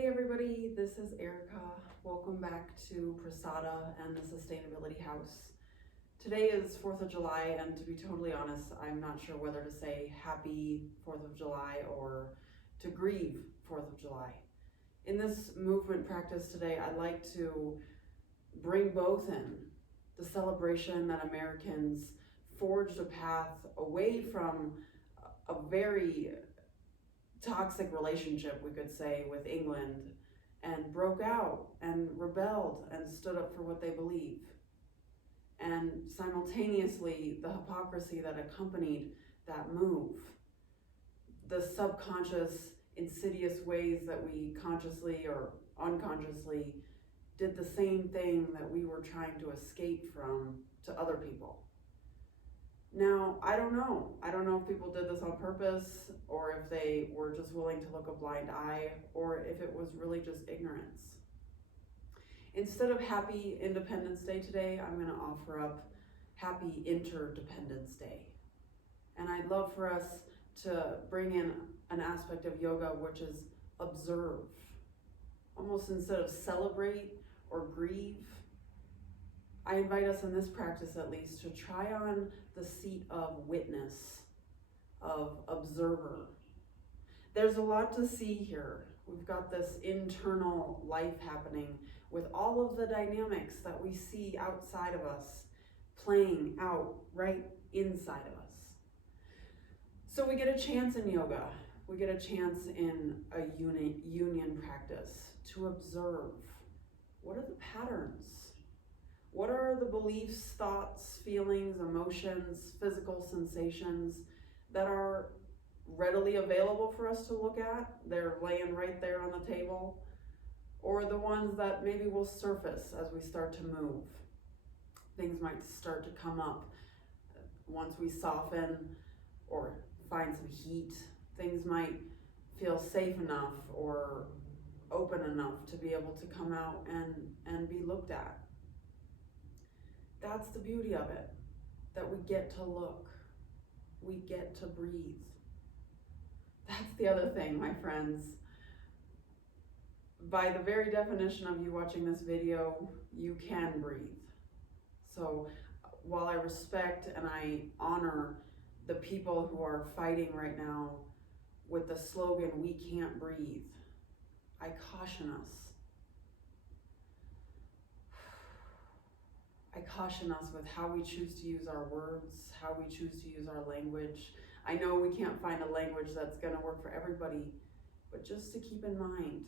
Hey everybody, this is Erica. Welcome back to Prasada and the Sustainability House. Today is 4th of July, and to be totally honest, I'm not sure whether to say happy 4th of July or to grieve 4th of July. In this movement practice today, I'd like to bring both in. The celebration that Americans forged a path away from a very toxic relationship, we could say, with England, and broke out and rebelled and stood up for what they believe. And simultaneously, the hypocrisy that accompanied that move, the subconscious, insidious ways that we consciously or unconsciously did the same thing that we were trying to escape from to other people. Now, I don't know if people did this on purpose, or if they were just willing to look a blind eye, or if it was really just ignorance. Instead of Happy Independence Day today, I'm going to offer up Happy Interdependence Day. And I'd love for us to bring in an aspect of yoga which is observe. Almost instead of celebrate or grieve, I invite us in this practice at least to try on the seat of witness, of observer. There's a lot to see here. We've got this internal life happening with all of the dynamics that we see outside of us playing out right inside of us. So we get a chance in yoga, we get a chance in a union practice to observe. What are the patterns? What are the beliefs, thoughts, feelings, emotions, physical sensations that are readily available for us to look at? They're laying right there on the table. Or the ones that maybe will surface as we start to move. Things might start to come up once we soften or find some heat. Things might feel safe enough or open enough to be able to come out and be looked at. That's the beauty of it, that we get to look, we get to breathe. That's the other thing, my friends. By the very definition of you watching this video, you can breathe. So while I respect and I honor the people who are fighting right now with the slogan, "We can't breathe," I caution us. I caution us with how we choose to use our words, how we choose to use our language. I know we can't find a language that's going to work for everybody, but just to keep in mind,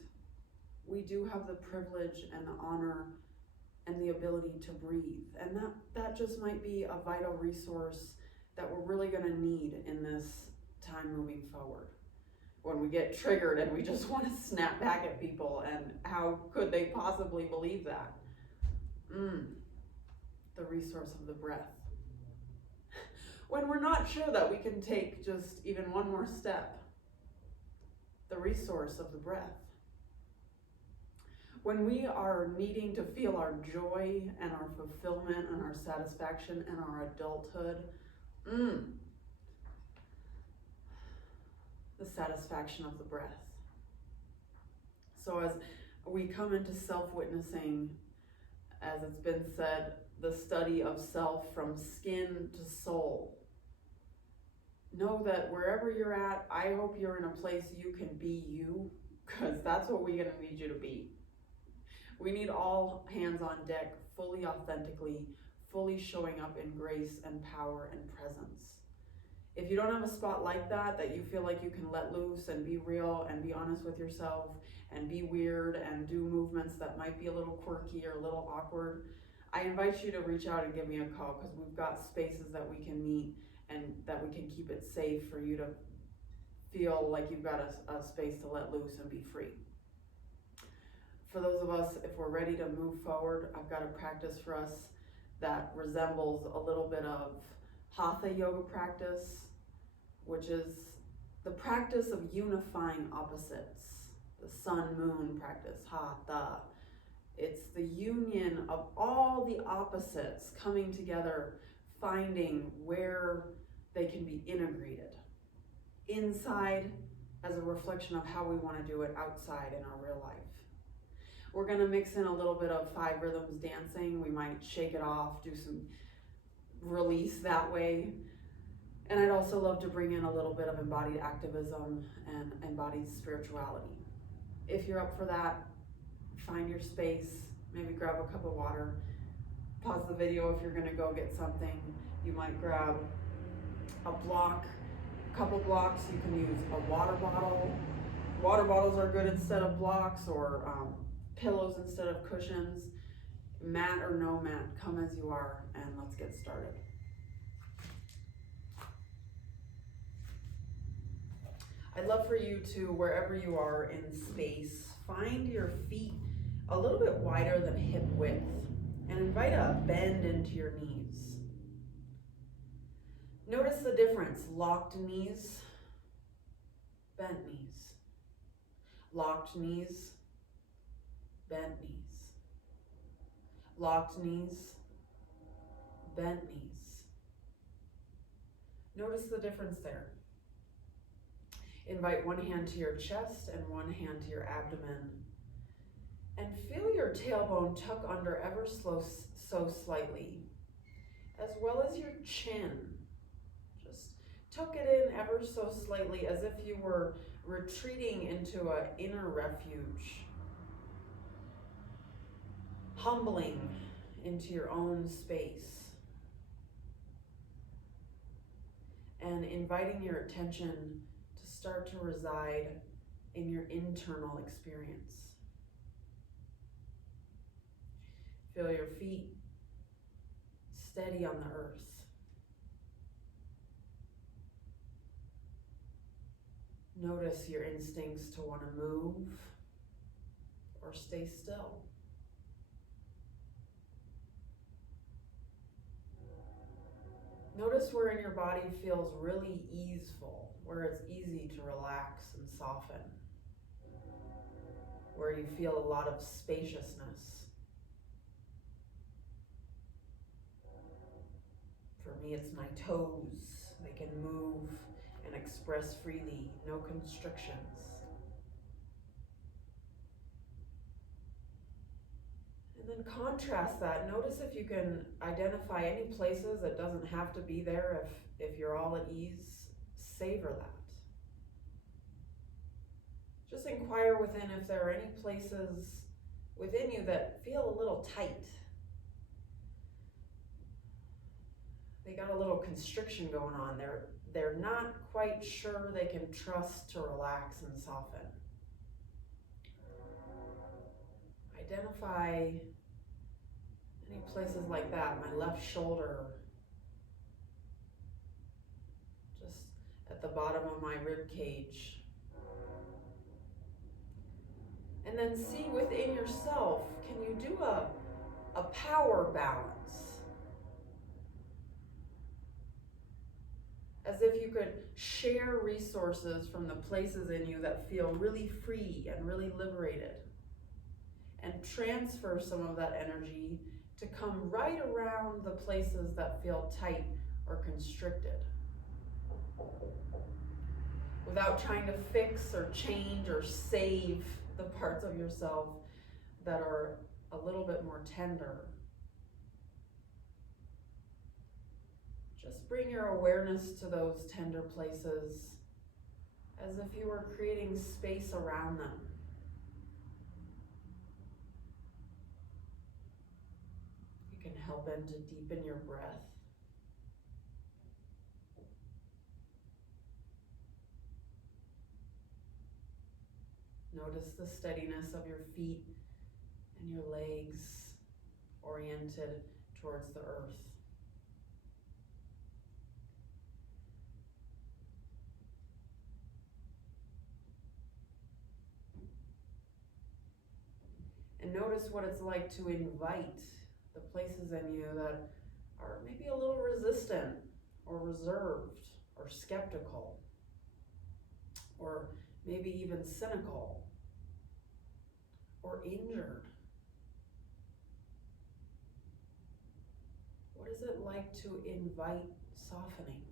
we do have the privilege and the honor and the ability to breathe. And that just might be a vital resource that we're really going to need in this time moving forward. When we get triggered and we just want to snap back at people, and how could they possibly believe that? The resource of the breath. When we're not sure that we can take just even one more step, the resource of the breath. When we are needing to feel our joy and our fulfillment and our satisfaction and our adulthood, the satisfaction of the breath. So as we come into self-witnessing, as it's been said, the study of self from skin to soul. Know that wherever you're at, I hope you're in a place you can be you, because that's what we're going to need you to be. We need all hands on deck, fully authentically, fully showing up in grace and power and presence. If you don't have a spot like that you feel like you can let loose and be real and be honest with yourself and be weird and do movements that might be a little quirky or a little awkward, I invite you to reach out and give me a call, because we've got spaces that we can meet and that we can keep it safe for you to feel like you've got a space to let loose and be free. For those of us, if we're ready to move forward, I've got a practice for us that resembles a little bit of hatha yoga practice, which is the practice of unifying opposites. The sun-moon practice, hatha. It's the union of all the opposites coming together, finding where they can be integrated, inside as a reflection of how we want to do it outside in our real life. We're going to mix in a little bit of 5 rhythms dancing. We might shake it off, do some release that way. And I'd also love to bring in a little bit of embodied activism and embodied spirituality. If you're up for that, find your space, maybe grab a cup of water, pause the video if you're going to go get something. You might grab a block, a couple blocks. You can use a water bottle. Water bottles are good instead of blocks, or pillows instead of cushions. Mat or no mat, come as you are, and let's get started. I'd love for you to, wherever you are in space, find your feet a little bit wider than hip width and invite a bend into your knees. Notice the difference: locked knees, bent knees. Locked knees, bent knees. Locked knees, bent knees. Notice the difference there. Invite one hand to your chest and one hand to your abdomen. And feel your tailbone tuck under ever so slightly, as well as your chin. Just tuck it in ever so slightly, as if you were retreating into an inner refuge. Humbling into your own space. And inviting your attention to start to reside in your internal experience. Feel your feet steady on the earth. Notice your instincts to want to move or stay still. Notice where in your body feels really easeful, where it's easy to relax and soften, where you feel a lot of spaciousness. For me, it's my toes. They can move and express freely, no constrictions. And then contrast that. Notice if you can identify any places that doesn't have to be there. If you're all at ease, savor that. Just inquire within if there are any places within you that feel a little tight. They got a little constriction going on. They're not quite sure they can trust to relax and soften. Identify any places like that. My left shoulder, just at the bottom of my rib cage. And then see within yourself, can you do a power balance? As if you could share resources from the places in you that feel really free and really liberated, and transfer some of that energy to come right around the places that feel tight or constricted, without trying to fix or change or save the parts of yourself that are a little bit more tender. Just bring your awareness to those tender places as if you were creating space around them. You can help in to deepen your breath. Notice the steadiness of your feet and your legs oriented towards the earth. And notice what it's like to invite the places in you that are maybe a little resistant or reserved or skeptical or maybe even cynical or injured. What is it like to invite softening?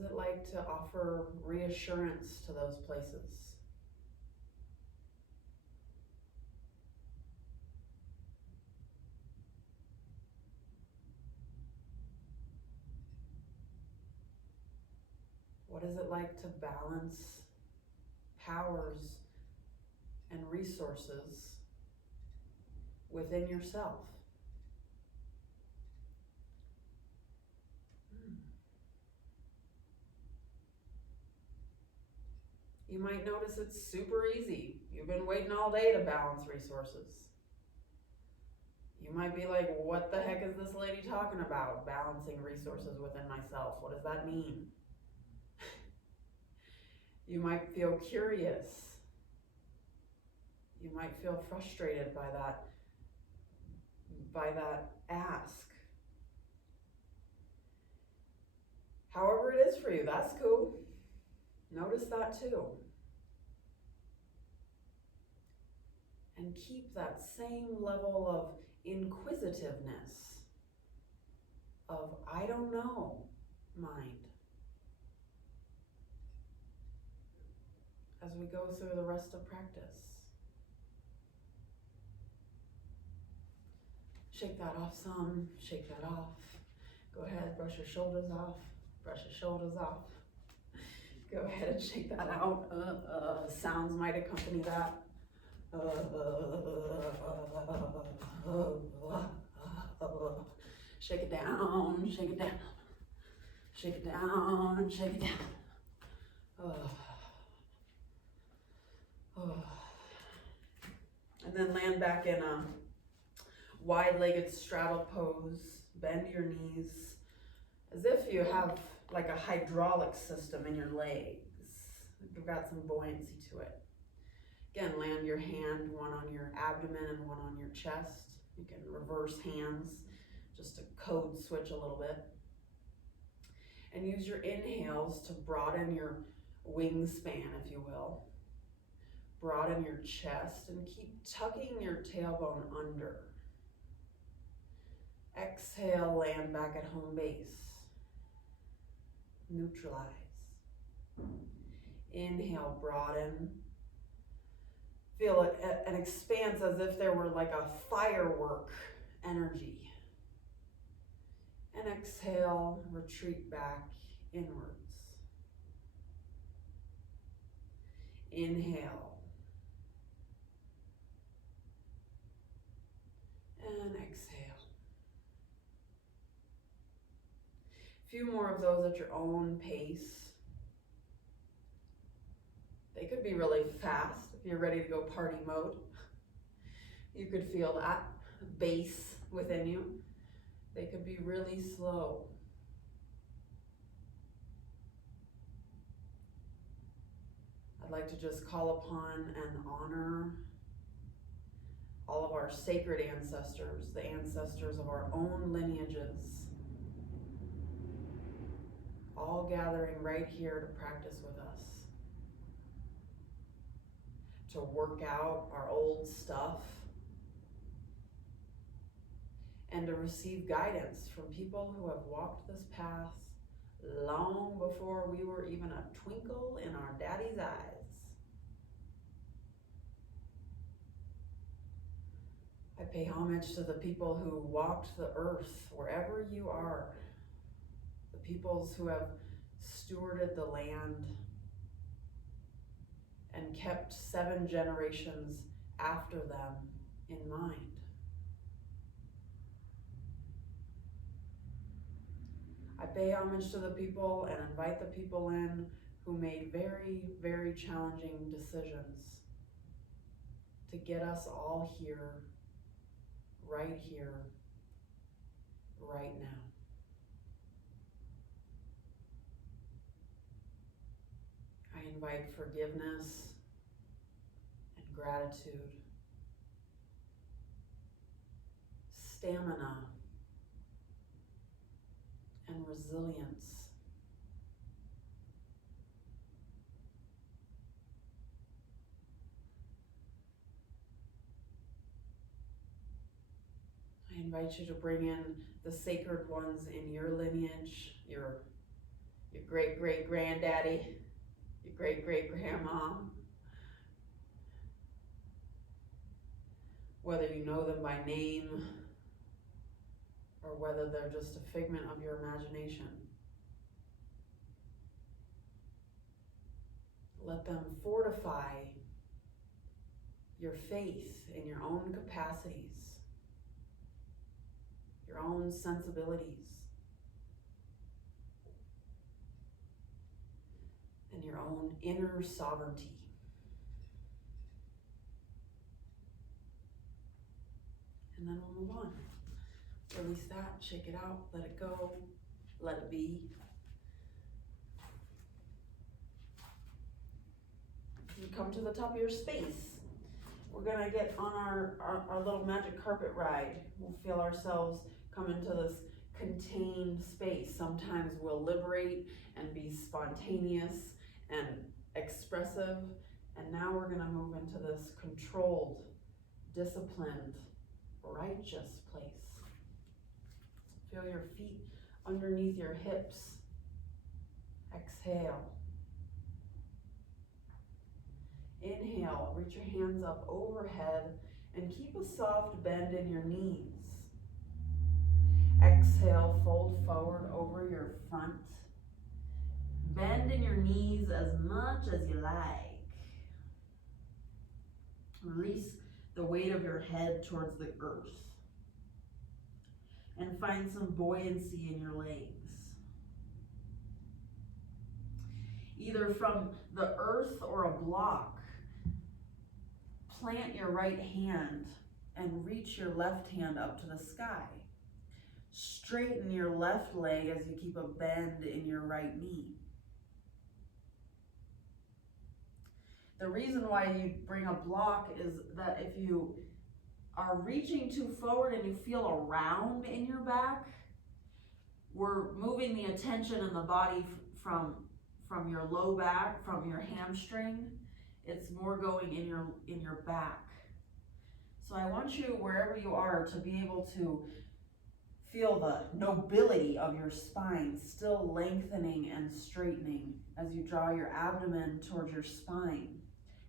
is it like to offer reassurance to those places? What is it like to balance powers and resources within yourself? You might notice it's super easy. You've been waiting all day to balance resources. You might be like, what the heck is this lady talking about? Balancing resources within myself. What does that mean? You might feel curious. You might feel frustrated by that ask. However it is for you, that's cool. Notice that too. And keep that same level of inquisitiveness, of I don't know mind, as we go through the rest of practice. Shake that off some, shake that off. Go ahead, brush your shoulders off, brush your shoulders off. Go ahead and shake that out. Sounds might accompany that. Shake it down, shake it down. Shake it down, shake it down. And then land back in a wide-legged straddle pose. Bend your knees as if you have like a hydraulic system in your legs. You've got some buoyancy to it. Again, land your hand, one on your abdomen and one on your chest. You can reverse hands, just to code switch a little bit. And use your inhales to broaden your wingspan, if you will. Broaden your chest and keep tucking your tailbone under. Exhale, land back at home base. Neutralize. Inhale, broaden. Feel it, an expanse as if there were like a firework energy. And exhale, retreat back inwards. Inhale. And exhale. A few more of those at your own pace. They could be really fast if you're ready to go party mode. You could feel that bass within you. They could be really slow. I'd like to just call upon and honor all of our sacred ancestors, the ancestors of our own lineages, all gathering right here to practice with us, to work out our old stuff, and to receive guidance from people who have walked this path long before we were even a twinkle in our daddy's eyes. I pay homage to the people who walked the earth wherever you are, the peoples who have stewarded the land and kept 7 generations after them in mind. I pay homage to the people and invite the people in who made very, very challenging decisions to get us all here, right now. I invite forgiveness and gratitude, stamina and resilience. I invite you to bring in the sacred ones in your lineage, your your great-great-granddaddy, your great-great-grandma, whether you know them by name or whether they're just a figment of your imagination. Let them fortify your faith in your own capacities, your own sensibilities, and your own inner sovereignty. And then we'll move on. Release that, shake it out, let it go, let it be. You come to the top of your space. We're gonna get on our little magic carpet ride. We'll feel ourselves come into this contained space. Sometimes we'll liberate and be spontaneous and expressive. And now we're gonna move into this controlled, disciplined, righteous place. Feel your feet underneath your hips. Exhale. Inhale, reach your hands up overhead and keep a soft bend in your knees. Exhale, fold forward over your front. Bend in your knees as much as you like. Release the weight of your head towards the earth. And find some buoyancy in your legs. Either from the earth or a block, plant your right hand and reach your left hand up to the sky. Straighten your left leg as you keep a bend in your right knee. The reason why you bring a block is that if you are reaching too forward and you feel a round in your back, we're moving the attention in the body from your low back, from your hamstring. It's more going in your back. So I want you, wherever you are, to be able to feel the nobility of your spine still lengthening and straightening as you draw your abdomen towards your spine.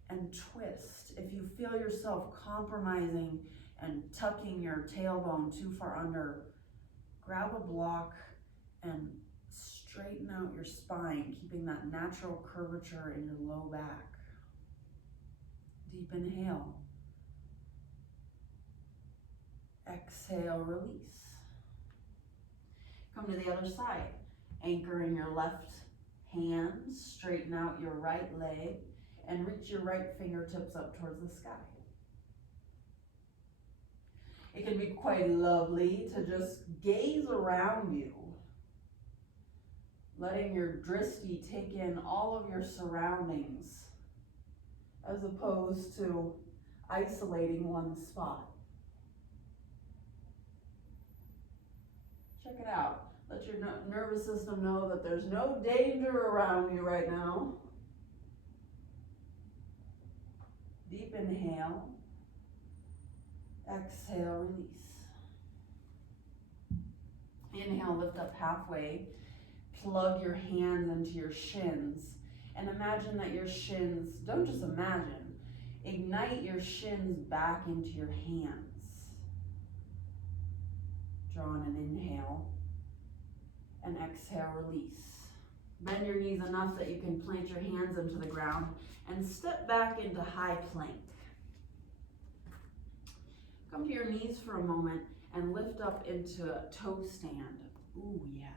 And twist. If you feel yourself compromising and tucking your tailbone too far under, grab a block and straighten out your spine, keeping that natural curvature in your low back. Deep inhale. Exhale, release. Come to the other side. Anchor in your left hand, straighten out your right leg, and reach your right fingertips up towards the sky. It can be quite lovely to just gaze around you, letting your drishti take in all of your surroundings, as opposed to isolating one spot. Check it out. Let your nervous system know that there's no danger around you right now. Deep inhale. Exhale, release. Inhale, lift up halfway. Plug your hands into your shins. And imagine that your shins, don't just imagine, ignite your shins back into your hands. Draw on an inhale. And exhale, release. Bend your knees enough that you can plant your hands into the ground and step back into high plank. Come to your knees for a moment and lift up into a toe stand. Ooh, yeah,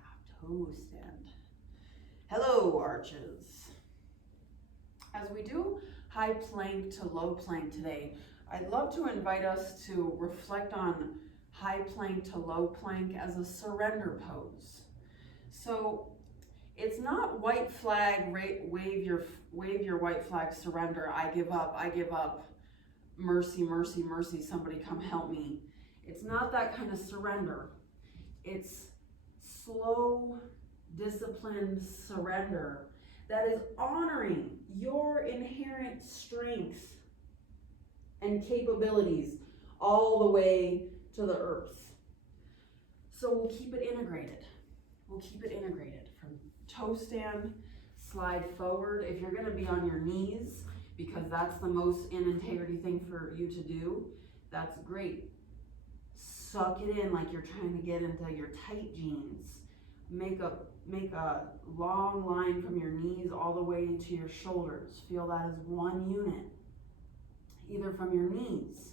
toe stand. Hello, arches. As we do high plank to low plank today, I'd love to invite us to reflect on high plank to low plank as a surrender pose. So it's not white flag, wave your white flag, surrender, I give up, mercy, mercy, mercy, somebody come help me. It's not that kind of surrender. It's slow, disciplined surrender that is honoring your inherent strengths and capabilities all the way to the earth. So we'll keep it integrated. We'll keep it integrated from toe stand, slide forward. If you're gonna be on your knees, because that's the most in integrity thing for you to do, that's great. Suck it in like you're trying to get into your tight jeans. Make a long line from your knees all the way to your shoulders. Feel that as one unit, either from your knees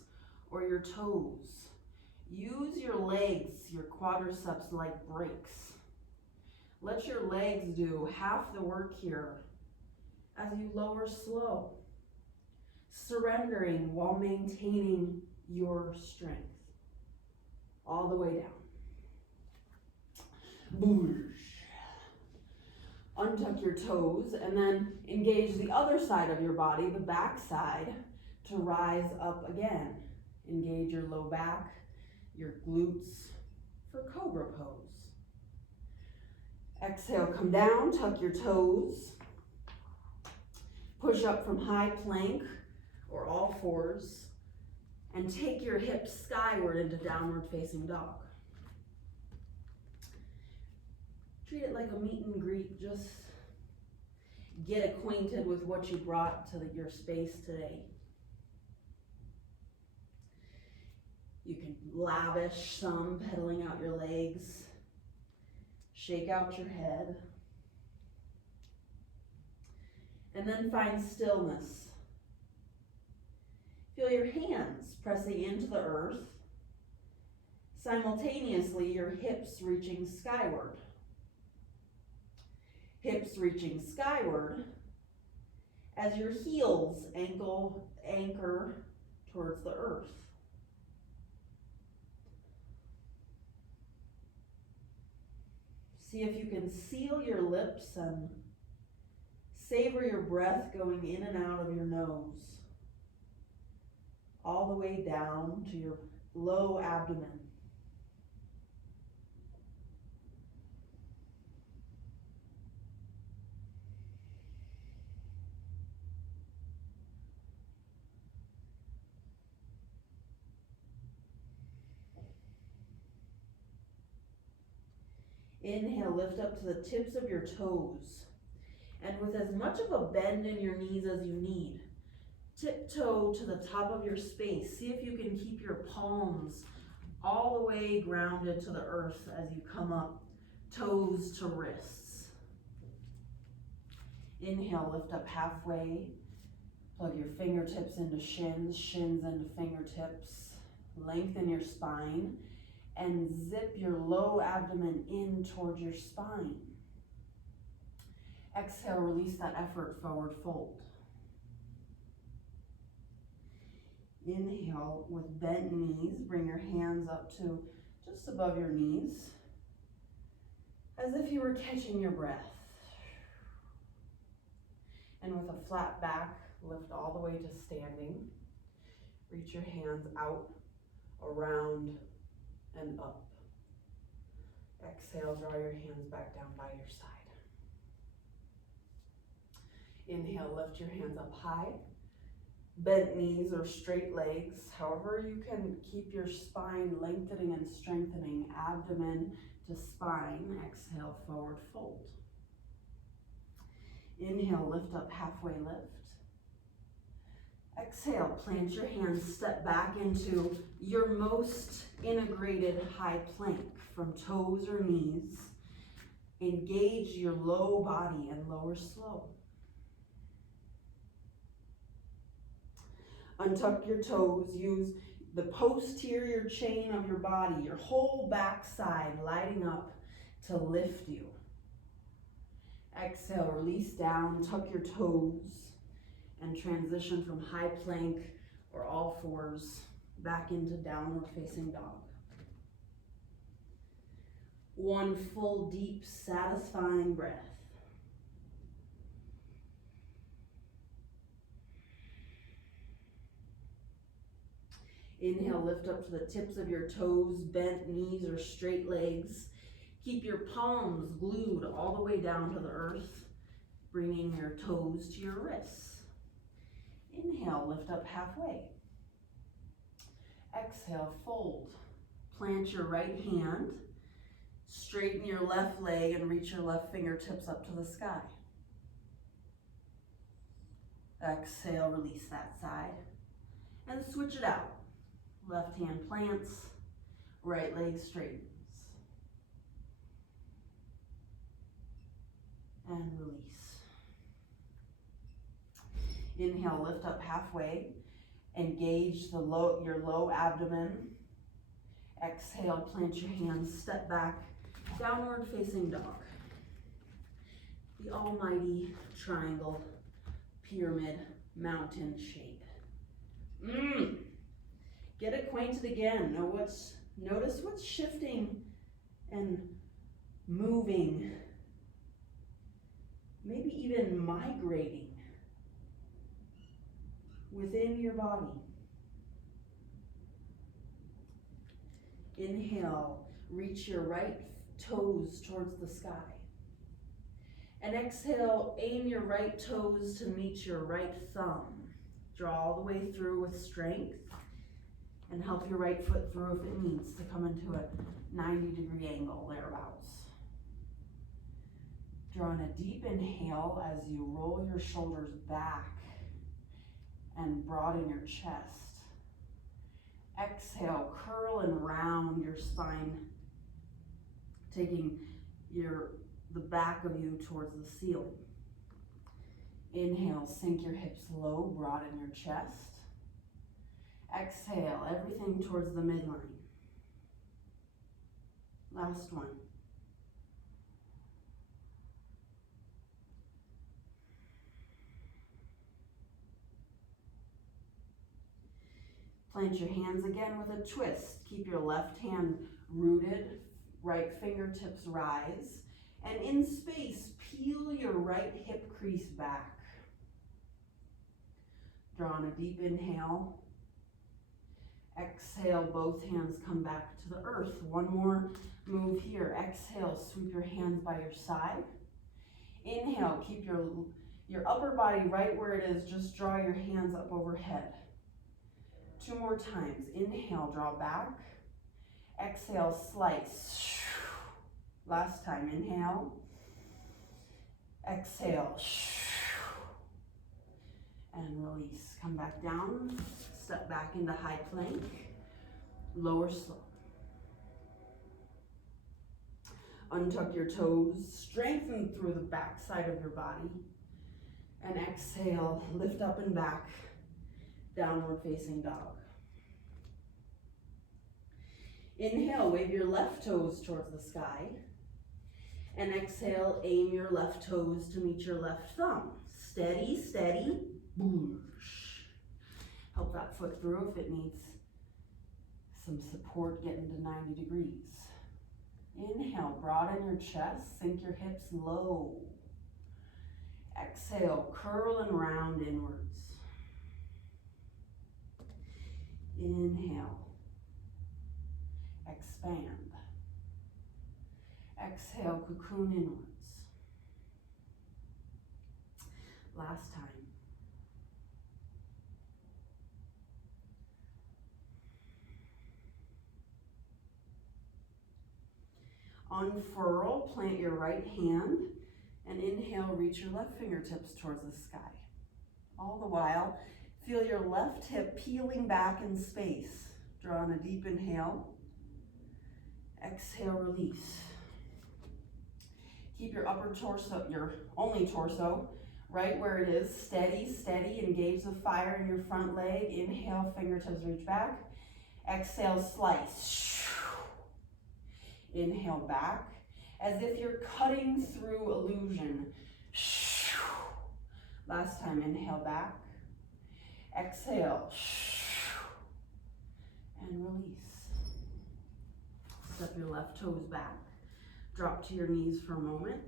or your toes. Use your legs, your quadriceps like brakes. Let your legs do half the work here as you lower slow, surrendering while maintaining your strength all the way down. Boosh. Untuck your toes and then engage the other side of your body, the back side, to rise up again. Engage your low back, your glutes for cobra pose. Exhale, come down, tuck your toes. Push up from high plank or all fours and take your hips skyward into downward facing dog. Treat it like a meet and greet. Just get acquainted with what you brought to your space today. You can lavish some, pedaling out your legs. Shake out your head. And then find stillness. Feel your hands pressing into the earth. Simultaneously, your hips reaching skyward. Hips reaching skyward as your heels anchor towards the earth. See if you can seal your lips and savor your breath going in and out of your nose, all the way down to your low abdomen. Inhale, lift up to the tips of your toes. And with as much of a bend in your knees as you need, tiptoe to the top of your space. See if you can keep your palms all the way grounded to the earth as you come up, toes to wrists. Inhale, lift up halfway. Plug your fingertips into shins, shins into fingertips. Lengthen your spine and zip your low abdomen in towards your spine. Exhale, release that effort, forward fold. Inhale, with bent knees, bring your hands up to just above your knees, as if you were catching your breath. And with a flat back, lift all the way to standing. Reach your hands out, around, and up. Exhale, draw your hands back down by your side. Inhale, lift your hands up high. Bent knees or straight legs, however you can keep your spine lengthening and strengthening, abdomen to spine. Exhale, forward fold. Inhale, lift up, halfway lift. Exhale, plant your hands, step back into your most integrated high plank from toes or knees. Engage your low body and lower slow. Untuck your toes, use the posterior chain of your body, your whole back side lighting up to lift you. Exhale, release down, tuck your toes, and transition from high plank or all fours back into downward facing dog. One full, deep, satisfying breath. Inhale, lift up to the tips of your toes, bent knees or straight legs. Keep your palms glued all the way down to the earth, bringing your toes to your wrists. Inhale, lift up halfway. Exhale, fold. Plant your right hand, Straighten your left leg and reach your left fingertips up to the sky. Exhale, release that side. And switch it out. Left hand plants, right leg straightens. And release. Inhale, lift up halfway. Engage your low abdomen. Exhale, plant your hands, step back, downward facing dog. The almighty triangle, pyramid, mountain shape. Get acquainted again. Notice what's shifting and moving, maybe even migrating within your body. Inhale, reach your right toes towards the sky. And exhale, aim your right toes to meet your right thumb. Draw all the way through with strength and help your right foot through if it needs to come into a 90-degree angle, thereabouts. Draw in a deep inhale as you roll your shoulders back and broaden your chest. Exhale, curl and round your spine, taking the back of you towards the ceiling. Inhale, sink your hips low, broaden your chest. Exhale, everything towards the midline. Last one. Plant your hands again with a twist. Keep your left hand rooted, right fingertips rise. And in space, peel your right hip crease back. Draw in a deep inhale. Exhale, both hands come back to the earth. One more move here. Exhale, sweep your hands by your side. Inhale, keep your upper body right where it is. Just draw your hands up overhead. 2 more times. Inhale, draw back. Exhale, slice. Last time. Inhale. Exhale. And release. Come back down. Step back into high plank. Lower slope. Untuck your toes. Strengthen through the back side of your body. And exhale. Lift up and back. Downward facing dog. Inhale, wave your left toes towards the sky. And exhale, aim your left toes to meet your left thumb. Steady, steady, boosh. Help that foot through if it needs some support getting to 90 degrees. Inhale, broaden your chest, sink your hips low. Exhale, curl and round inwards. Inhale, expand. Exhale, cocoon inwards. Last time. Unfurl, plant your right hand, and inhale, reach your left fingertips towards the sky. All the while, feel your left hip peeling back in space. Draw in a deep inhale. Exhale, release. Keep your upper torso, your only torso, right where it is. Steady, steady. Engage the fire in your front leg. Inhale, fingertips reach back. Exhale, slice. Inhale back, as if you're cutting through illusion. Last time, inhale back. Exhale. And release. Step your left toes back. Drop to your knees for a moment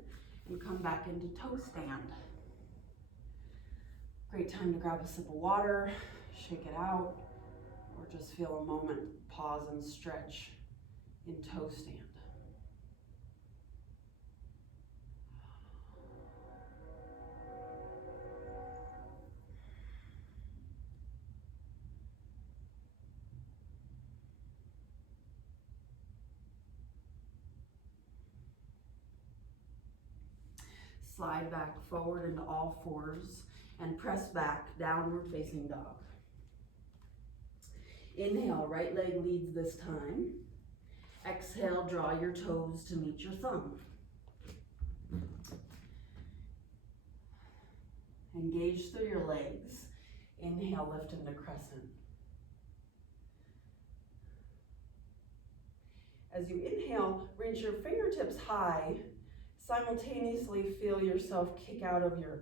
and come back into toe stand. Great time to grab a sip of water, shake it out, or just feel a moment, pause and stretch in toe stand. Slide back forward into all fours and press back, downward facing dog. Inhale, right leg leads this time. Exhale, draw your toes to meet your thumb. Engage through your legs. Inhale, lift into crescent. As you inhale, reach your fingertips high. Simultaneously feel yourself kick out of your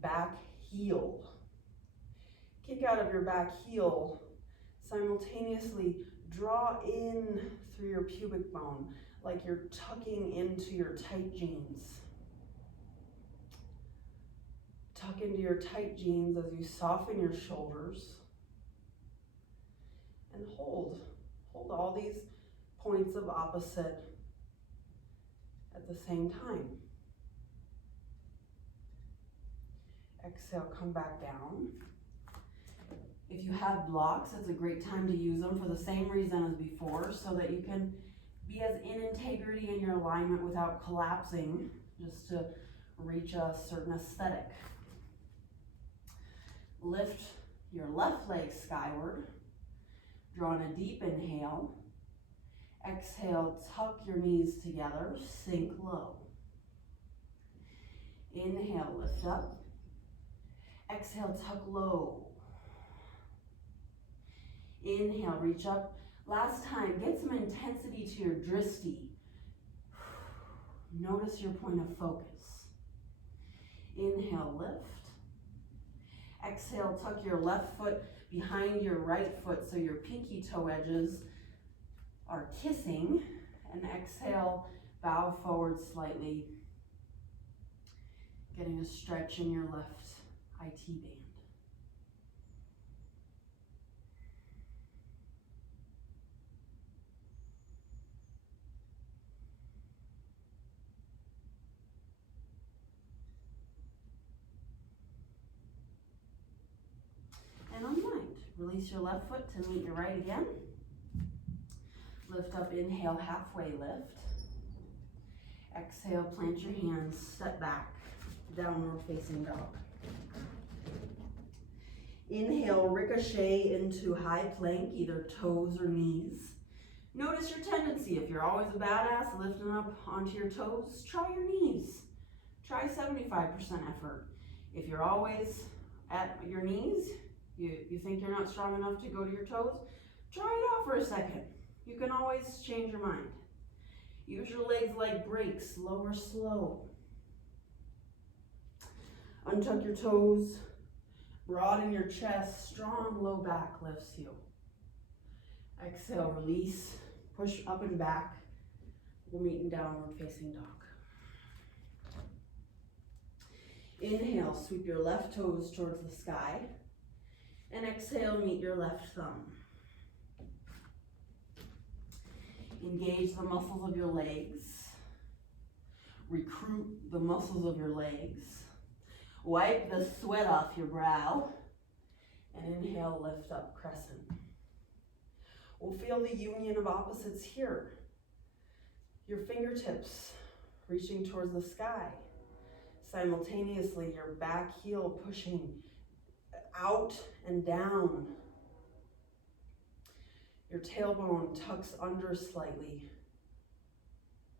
back heel. Kick out of your back heel. Simultaneously draw in through your pubic bone like you're tucking into your tight jeans. Tuck into your tight jeans as you soften your shoulders. And hold all these points of opposite at the same time. Exhale, come back down. If you have blocks, it's a great time to use them for the same reason as before, so that you can be as in integrity in your alignment without collapsing, just to reach a certain aesthetic. Lift your left leg skyward, draw in a deep inhale. Exhale, tuck your knees together, sink low. Inhale, lift up. Exhale, tuck low. Inhale, reach up. Last time, get some intensity to your drishti. Notice your point of focus. Inhale, lift. Exhale, tuck your left foot behind your right foot so your pinky toe edges are kissing. And exhale, bow forward slightly, getting a stretch in your left IT band. And unwind. Release your left foot to meet your right again. Lift up, inhale, halfway lift. Exhale, plant your hands, step back, downward facing dog. Inhale, ricochet into high plank, either toes or knees. Notice your tendency. If you're always a badass lifting up onto your toes, try your knees. Try 75% effort. If you're always at your knees, you think you're not strong enough to go to your toes, try it out for a second. You can always change your mind. Use your legs like brakes, lower slow. Untuck your toes, broaden your chest, strong low back lifts you. Exhale, release, push up and back. We'll meet in downward facing dog. Inhale, sweep your left toes towards the sky. And exhale, meet your left thumb. Engage the muscles of your legs. Recruit the muscles of your legs. Wipe the sweat off your brow. And inhale, lift up, crescent. We'll feel the union of opposites here. Your fingertips reaching towards the sky. Simultaneously, your back heel pushing out and down. Your tailbone tucks under slightly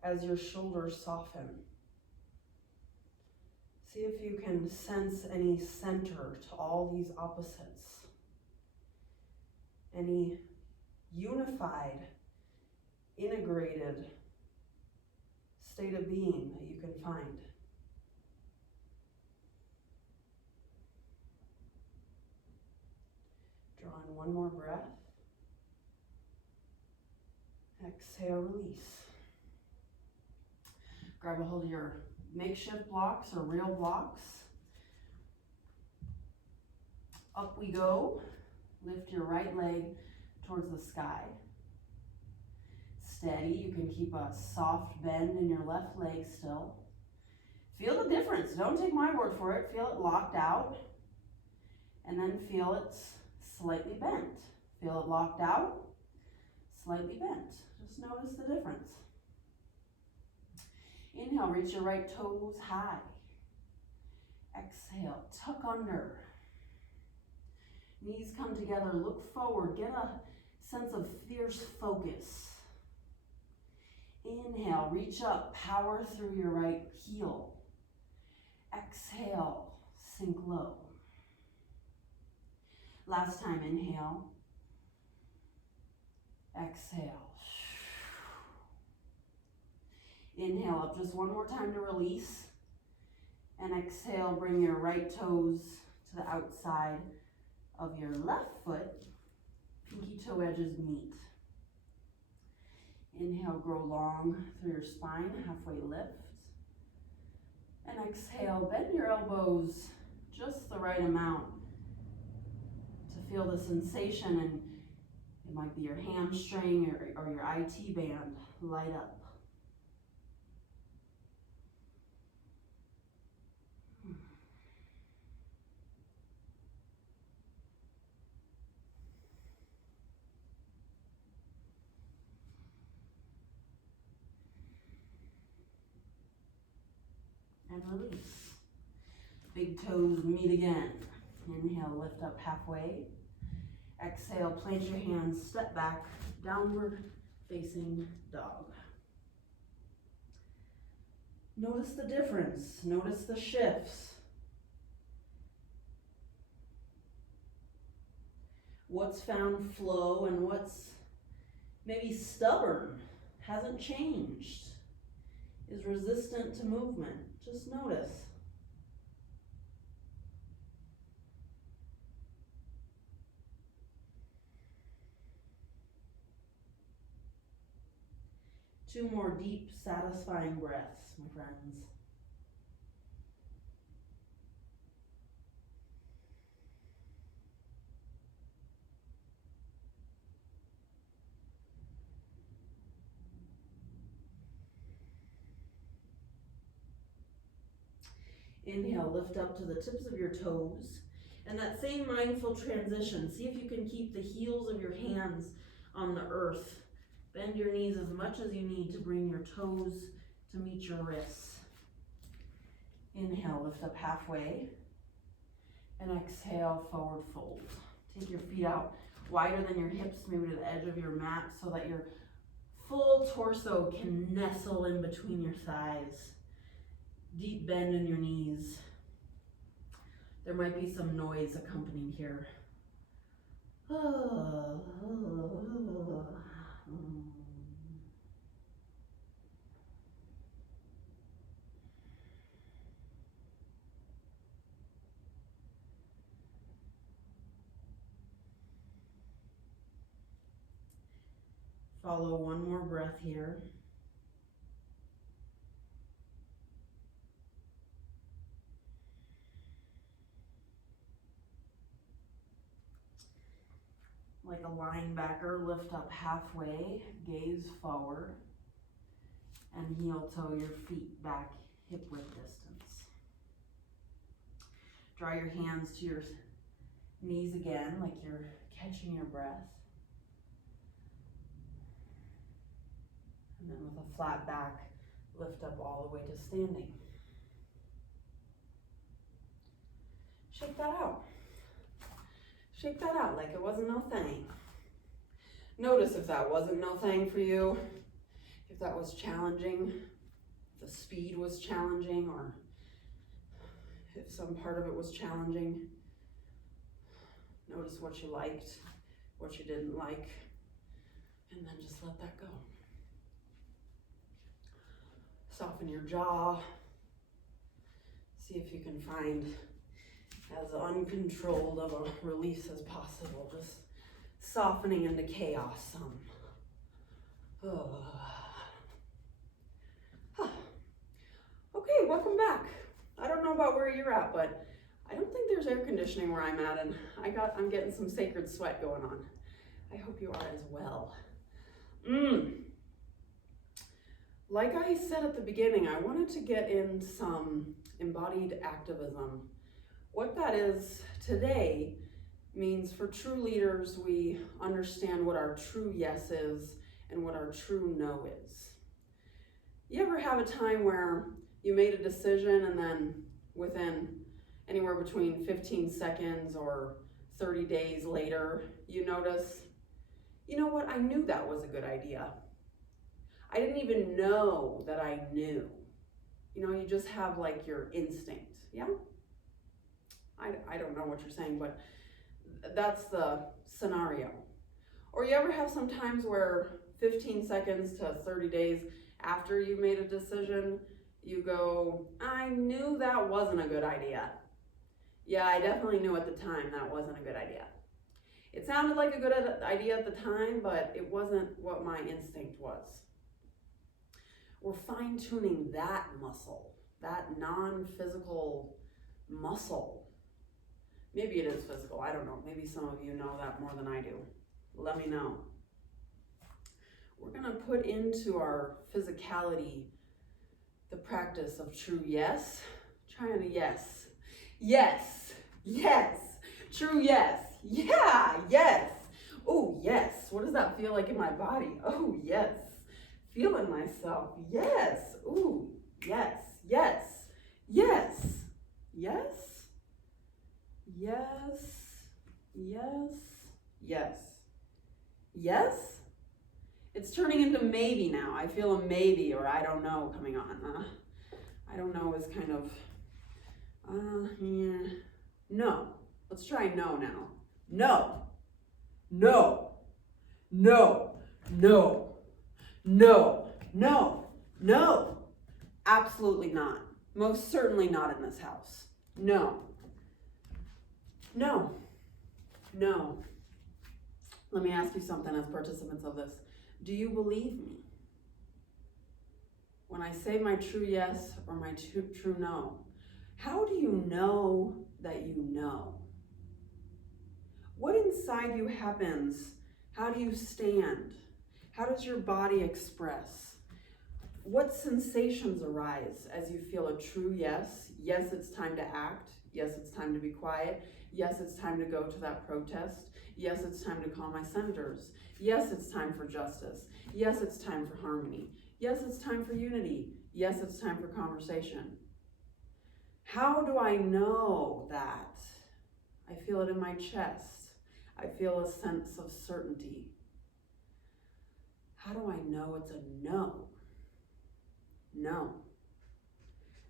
as your shoulders soften. See if you can sense any center to all these opposites. Any unified, integrated state of being that you can find. Draw in one more breath. Exhale, release. Grab a hold of your makeshift blocks or real blocks. Up we go. Lift your right leg towards the sky. Steady. You can keep a soft bend in your left leg still. Feel the difference. Don't take my word for it. Feel it locked out. And then feel it slightly bent. Feel it locked out, slightly bent. Just notice the difference. Inhale, reach your right toes high. Exhale, tuck under. Knees come together, look forward, get a sense of fierce focus. Inhale, reach up, power through your right heel. Exhale, sink low. Last time, inhale. Exhale. Inhale up just one more time to release. And exhale, bring your right toes to the outside of your left foot. Pinky toe edges meet. Inhale, grow long through your spine, halfway lift. And exhale, bend your elbows just the right amount to feel the sensation, and it might be your hamstring or your IT band light up. And release. Big toes meet again. Inhale, lift up halfway. Exhale, plant your hands, step back, downward facing dog. Notice the difference. Notice the shifts. What's found flow and what's maybe stubborn, hasn't changed, is resistant to movement. Just notice. Two more deep, satisfying breaths, my friends. Inhale, lift up to the tips of your toes. And that same mindful transition, see if you can keep the heels of your hands on the earth. Bend your knees as much as you need to bring your toes to meet your wrists. Inhale, lift up halfway. And exhale, forward fold. Take your feet out wider than your hips, maybe to the edge of your mat, so that your full torso can nestle in between your thighs. Deep bend in your knees. There might be some noise accompanied here. Follow one more breath here. Like a linebacker, lift up halfway, gaze forward, and heel toe your feet back hip width distance. Draw your hands to your knees again, like you're catching your breath. And then with a flat back, lift up all the way to standing. Shake that out. Shake that out like it wasn't no thing. Notice if that wasn't no thing for you, if that was challenging, if the speed was challenging, or if some part of it was challenging. Notice what you liked, what you didn't like, and then just let that go. Soften your jaw. See if you can find as uncontrolled of a release as possible, just softening into chaos some. Okay, welcome back. I don't know about where you're at, but I don't think there's air conditioning where I'm at, and I'm getting some sacred sweat going on. I hope you are as well. Like I said at the beginning, I wanted to get in some embodied activism. What that is today means for true leaders, we understand what our true yes is and what our true no is. You ever have a time where you made a decision and then within anywhere between 15 seconds or 30 days later, you notice, you know what, I knew that was a good idea. I didn't even know that I knew. You know, you just have like your instinct, yeah? I don't know what you're saying, but that's the scenario. Or you ever have some times where 15 seconds to 30 days after you made a decision, you go, I knew that wasn't a good idea. Yeah, I definitely knew at the time that wasn't a good idea. It sounded like a good idea at the time, but it wasn't what my instinct was. We're fine-tuning that muscle, that non-physical muscle. Maybe it is physical, I don't know. Maybe some of you know that more than I do. Let me know. We're gonna put into our physicality the practice of true yes. Try on a yes. Yes, yes, true yes. Yeah, yes. Oh, yes. What does that feel like in my body? Oh, yes. Feeling myself. Yes. Ooh, yes, yes, yes, yes, yes, yes, yes, yes. It's turning into maybe now. I feel a maybe or I don't know coming on. I don't know is kind of, yeah. No. Let's try no now. No. No. No. No. No. No. No. Absolutely not. Most certainly not in this house. No. No. No. Let me ask you something as participants of this. Do you believe me? When I say my true yes or my true no, how do you know that you know? What inside you happens? How do you stand? How does your body express? What sensations arise as you feel a true yes? Yes, it's time to act. Yes, it's time to be quiet. Yes, it's time to go to that protest. Yes, it's time to call my senators. Yes, it's time for justice. Yes, it's time for harmony. Yes, it's time for unity. Yes, it's time for conversation. How do I know that? I feel it in my chest. I feel a sense of certainty. How do I know it's a no? No.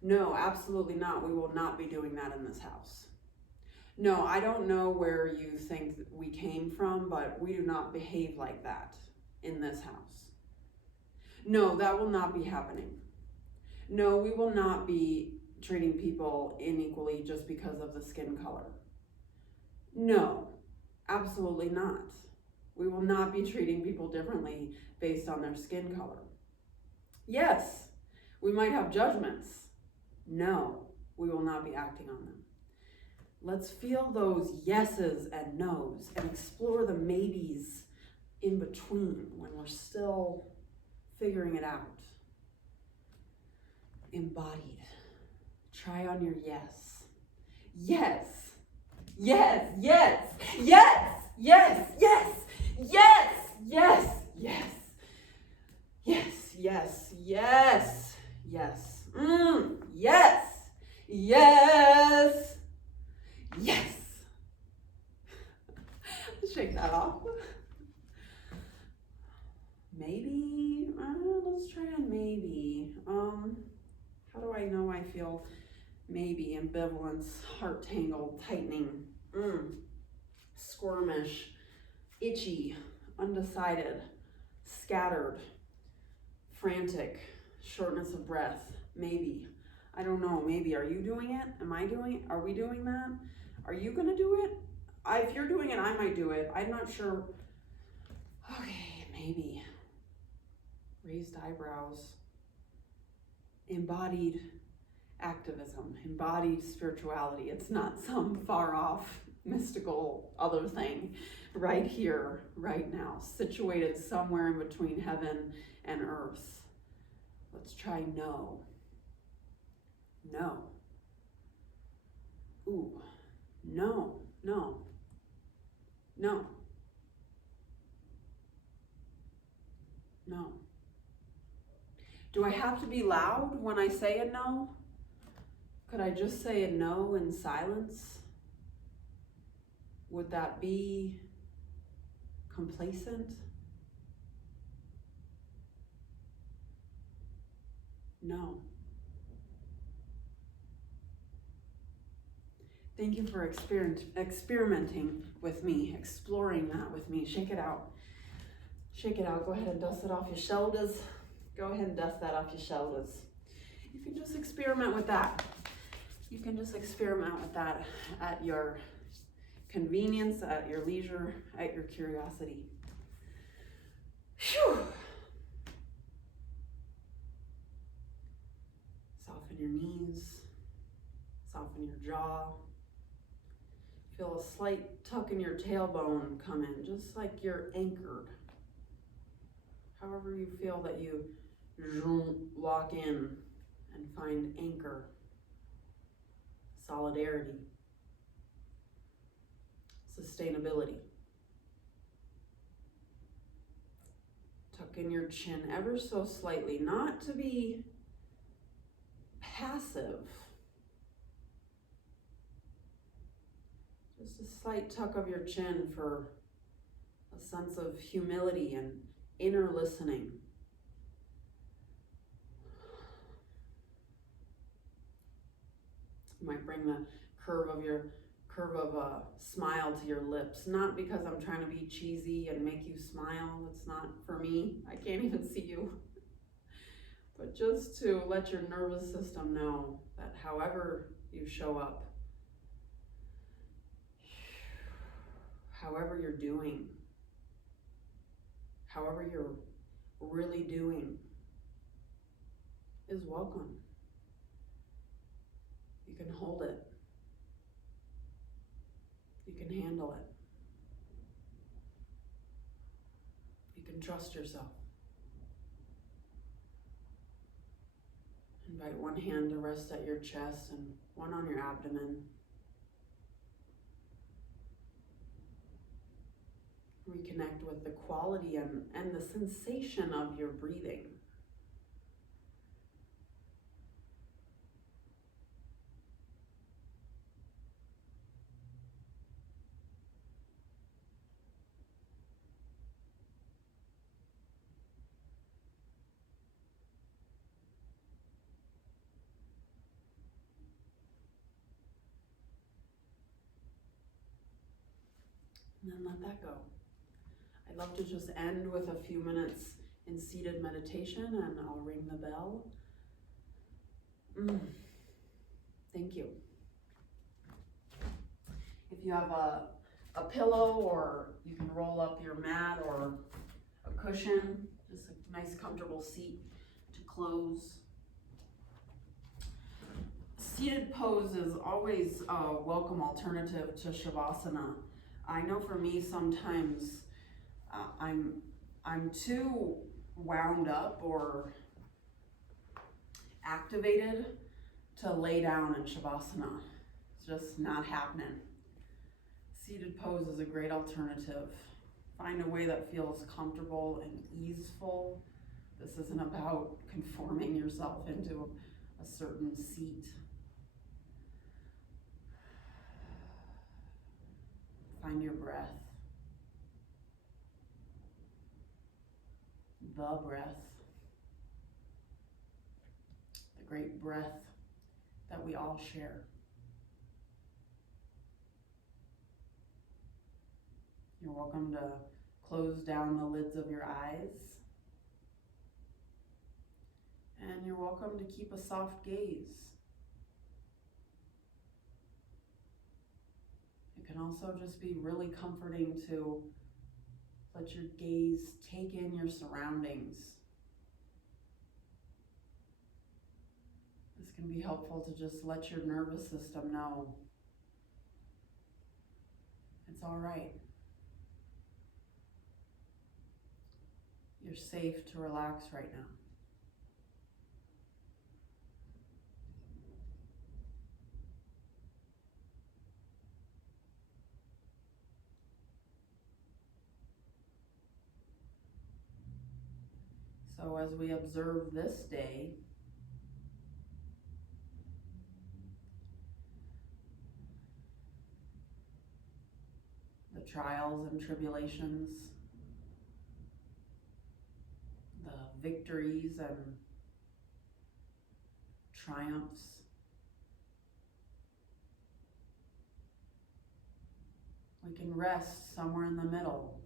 No, absolutely not. We will not be doing that in this house. No, I don't know where you think we came from, but we do not behave like that in this house. No, that will not be happening. No, we will not be treating people unequally just because of the skin color. No, absolutely not. We will not be treating people differently based on their skin color. Yes, we might have judgments. No, we will not be acting on them. Let's feel those yeses and nos and explore the maybes in between when we're still figuring it out. Embodied. Try on your yes. Yes. Yes. Yes. Yes. Yes. Yes. Yes. Yes. Yes. Yes. Yes. Yes. Yes. Yes. Yes. Yes. Shake that off. Maybe. Let's try on maybe. How do I know I feel maybe? Ambivalence, heart tangled, tightening, squirmish, itchy, undecided, scattered, frantic, shortness of breath. Maybe. I don't know. Maybe. Are you doing it? Am I doing it? Are we doing that? Are you going to do it? If you're doing it, I might do it. I'm not sure. Okay, maybe. Raised eyebrows. Embodied activism. Embodied spirituality. It's not some far off mystical other thing. Right here, right now. Situated somewhere in between heaven and earth. Let's try no. No. Ooh. No. No. No. No. Do I have to be loud when I say a no? Could I just say a no in silence? Would that be complacent? No. Thank you for experimenting with me, exploring that with me. Shake it out. Shake it out. Go ahead and dust it off your shoulders. Go ahead and dust that off your shoulders. You can just experiment with that. You can just experiment with that at your convenience, at your leisure, at your curiosity. Whew. Soften your knees. Soften your jaw. Feel a slight tuck in your tailbone come in, just like you're anchored. However you feel that you lock in and find anchor, solidarity, sustainability. Tuck in your chin ever so slightly, not to be passive. Just a slight tuck of your chin for a sense of humility and inner listening. You might bring the curve of a smile to your lips, not because I'm trying to be cheesy and make you smile. It's not for me. I can't even see you. But just to let your nervous system know that however you show up, however you're doing, however you're really doing, is welcome. You can hold it. You can handle it. You can trust yourself. Invite one hand to rest at your chest and one on your abdomen. Reconnect with the quality and the sensation of your breathing. And then let that go. I'd love to just end with a few minutes in seated meditation, and I'll ring the bell. Thank you. If you have a pillow, or you can roll up your mat or a cushion, just a nice comfortable seat to close. Seated pose is always a welcome alternative to Shavasana. I know for me sometimes I'm too wound up or activated to lay down in Shavasana. It's just not happening. Seated pose is a great alternative. Find a way that feels comfortable and easeful. This isn't about conforming yourself into a certain seat. Find your breath. The breath. The great breath that we all share. You're welcome to close down the lids of your eyes. And you're welcome to keep a soft gaze. It can also just be really comforting to let your gaze take in your surroundings. This can be helpful to just let your nervous system know it's all right. You're safe to relax right now. So as we observe this day, the trials and tribulations, the victories and triumphs. We can rest somewhere in the middle.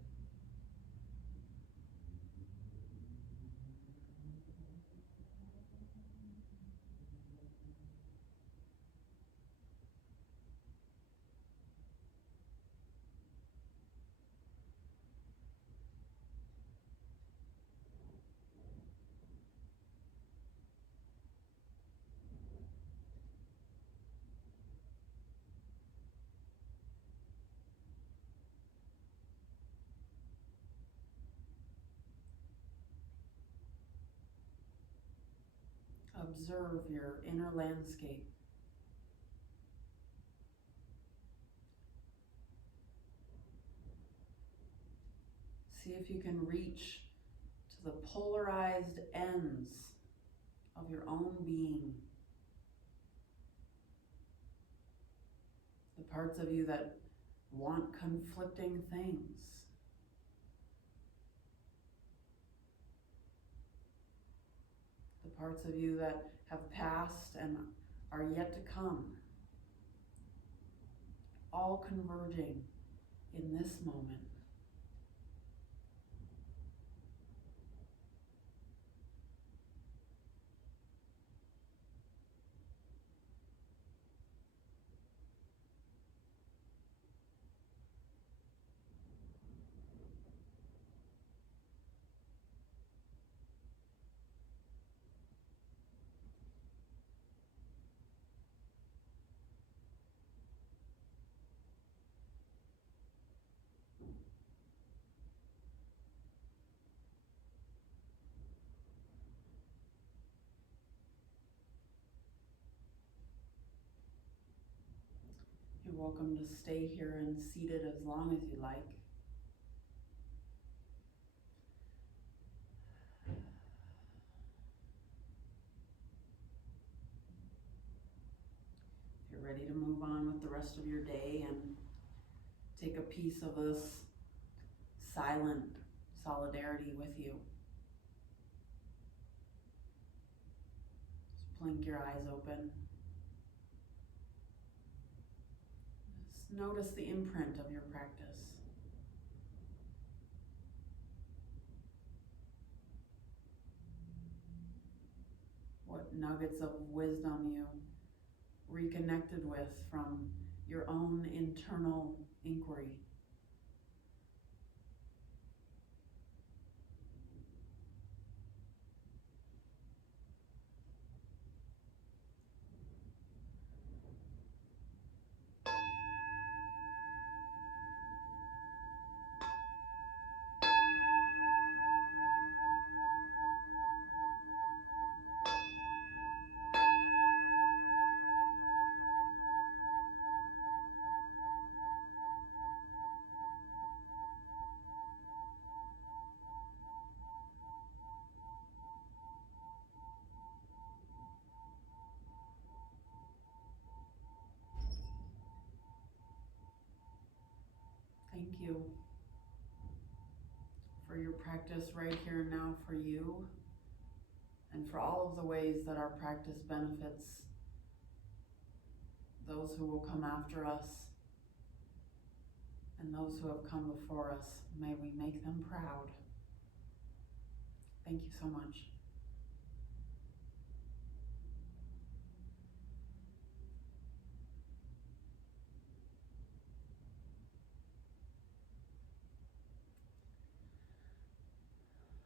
Observe your inner landscape. See if you can reach to the polarized ends of your own being. The parts of you that want conflicting things. The parts of you that have passed and are yet to come. All converging in this moment. You're welcome to stay here and seated as long as you like. If you're ready to move on with the rest of your day and take a piece of this silent solidarity with you, just blink your eyes open. Just notice the imprint of your practice. What nuggets of wisdom you reconnected with from your own internal inquiry. Thank you for your practice right here and now for you, and for all of the ways that our practice benefits those who will come after us and those who have come before us. May we make them proud. Thank you so much.